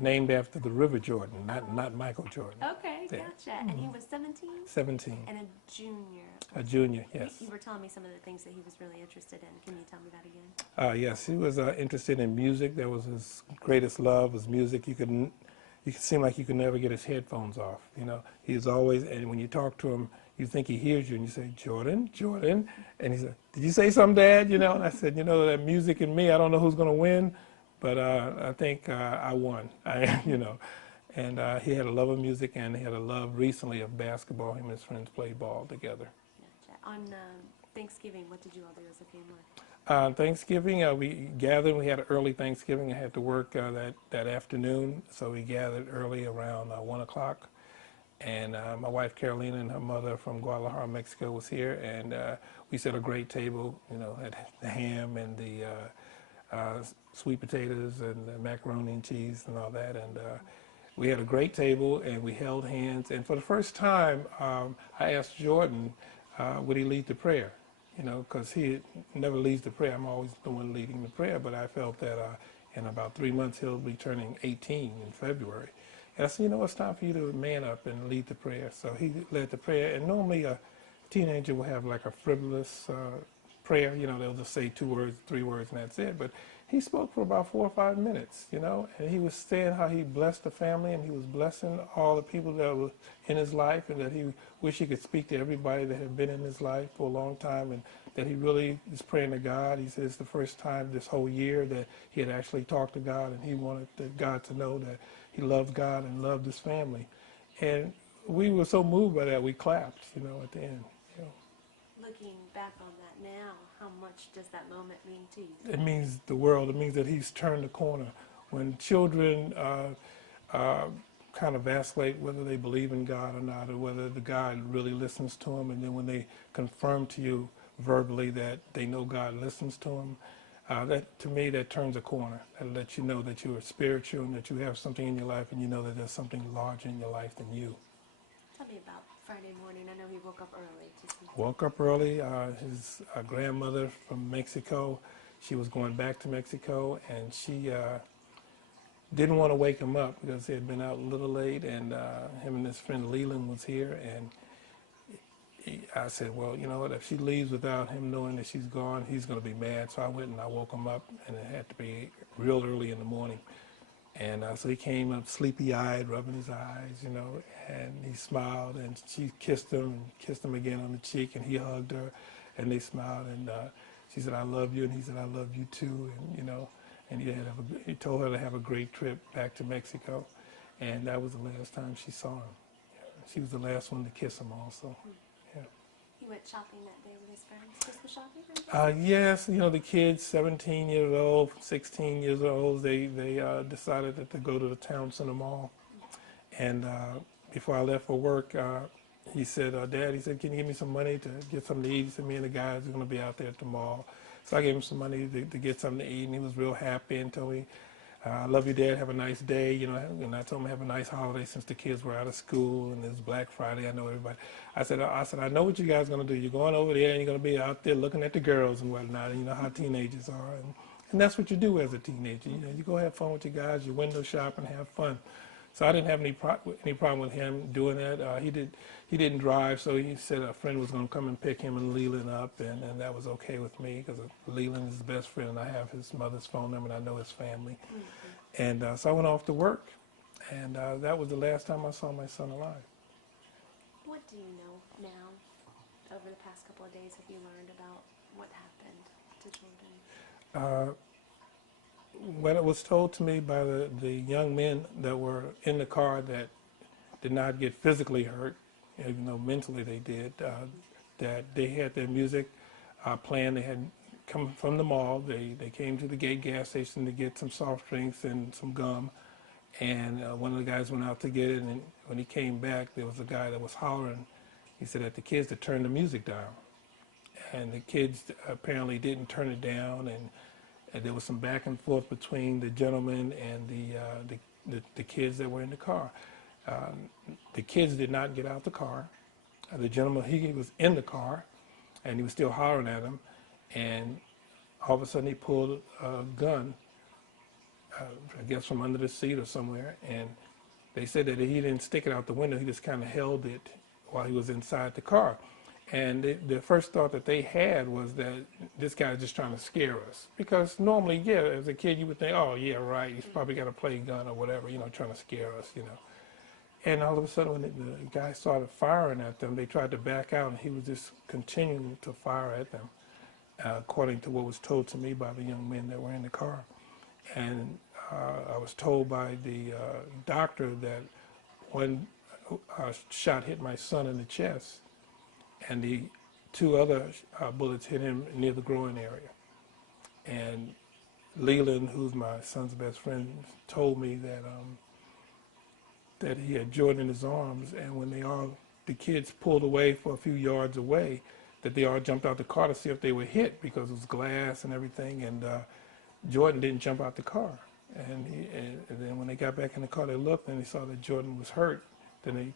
named after the River Jordan, not Michael Jordan. Okay, Yeah. gotcha. And he was 17 17. and a junior. A junior, You, yes. you were telling me some of the things that he was really interested in. Can you tell me that again? Yes, he was interested in music. That was his greatest love, was music. You could seem like you could never get his headphones off. You know, he's always, and when you talk to him, you think he hears you, and you say, Jordan, Jordan, and he said, did you say something, Dad? You know, and I said, you know, that music and me, I don't know who's going to win, but I think I won. You know, and he had a love of music, and he had a love recently of basketball. Him and his friends played ball together. Gotcha. On Thanksgiving, what did you all do as a family? Thanksgiving, we gathered. We had an early Thanksgiving. I had to work that afternoon, so we gathered early around 1 o'clock. And my wife Carolina and her mother from Guadalajara, Mexico, was here, and we set a great table. You know, had the ham and the sweet potatoes and the macaroni and cheese and all that, and we had a great table, and we held hands. And for the first time, I asked Jordan, would he lead the prayer? You know, because he never leads the prayer. I'm always the one leading the prayer, but I felt that in about 3 months he'll be turning 18 in February. And I said, you know, it's time for you to man up and lead the prayer. So he led the prayer, and normally a teenager will have like a frivolous prayer. You know, they'll just say 2 words, 3 words, and that's it. But he spoke for about 4 or 5 minutes, you know, and he was saying how he blessed the family, and he was blessing all the people that were in his life, and that he wished he could speak to everybody that had been in his life for a long time, and that he really is praying to God. He says it's the first time this whole year that he had actually talked to God, and he wanted God to know that he loved God and loved his family. And we were so moved by that, we clapped, you know, at the end. You know. Looking back on that now, how much does that moment mean to you? It means the world. It means that he's turned the corner. When children kind of vacillate whether they believe in God or not, or whether the God really listens to them, and then when they confirm to you verbally that they know God listens to them, that to me that turns a corner. That lets you know that you are spiritual and that you have something in your life, and you know that there's something larger in your life than you. Tell me about Friday morning. I know he woke up early to see. Woke up early. His grandmother from Mexico, she was going back to Mexico, and she didn't want to wake him up because he had been out a little late, and him and his friend Leland was here, and I said, well, you know what, if she leaves without him knowing that she's gone, he's going to be mad. So I went and I woke him up, and it had to be real early in the morning. And so he came up sleepy-eyed, rubbing his eyes, you know, and he smiled, and she kissed him, and kissed him again on the cheek, and he hugged her, and they smiled, and she said, I love you, and he said, I love you too, and, you know, and he told her to have a great trip back to Mexico, and that was the last time she saw him. She was the last one to kiss him also. Yeah. He went shopping that day with his friends. Christmas shopping? Yes, you know, the kids, 17 years old, 16 years old, they decided that to go to the town center mall. And before I left for work, he said, Dad, he said, can you give me some money to get something to eat? He said, me and the guys are going to be out there at the mall. So I gave him some money to get something to eat, and he was real happy and told me, I love you, Dad. Have a nice day. You know, and I told him have a nice holiday since the kids were out of school and it's Black Friday. I know everybody. I said, I know what you guys are gonna do. You're going over there and you're gonna be out there looking at the girls and whatnot. And you know how teenagers are, and that's what you do as a teenager. You know, you go have fun with your guys, you window shop and have fun. So I didn't have any problem with him doing that. He didn't drive, so he said a friend was going to come and pick him and Leland up, and that was okay with me because Leland is his best friend, and I have his mother's phone number, and I know his family. Mm-hmm. And so I went off to work, and that was the last time I saw my son alive. What do you know now? Over the past couple of days, have you learned about what happened to Jordan? When it was told to me by the young men that were in the car that did not get physically hurt, even though mentally they did, that they had their music playing. They had come from the mall. They came to the gate gas station to get some soft drinks and some gum. And one of the guys went out to get it, and when he came back, there was a guy that was hollering. He said that the kids to turn the music down. And the kids apparently didn't turn it down, and there was some back and forth between the gentleman and the kids that were in the car. The kids did not get out the car. The gentleman, he was in the car, and he was still hollering at him. And all of a sudden, he pulled a gun I guess from under the seat or somewhere, and they said that he didn't stick it out the window, he just kind of held it while he was inside the car. And the first thought that they had was that this guy's just trying to scare us. Because normally, yeah, as a kid, you would think, oh, yeah, right, he's probably got a play gun or whatever, trying to scare us, And all of a sudden, when the guy started firing at them, they tried to back out, and he was just continuing to fire at them, according to what was told to me by the young men that were in the car. And I was told by the doctor that one shot hit my son in the chest, and the two other bullets hit him near the groin area. And Leland, who's my son's best friend, told me that he had Jordan in his arms, and when the kids pulled away for a few yards away, that they all jumped out the car to see if they were hit because it was glass and everything, and Jordan didn't jump out the car. And then when they got back in the car, they looked and they saw that Jordan was hurt. Then they,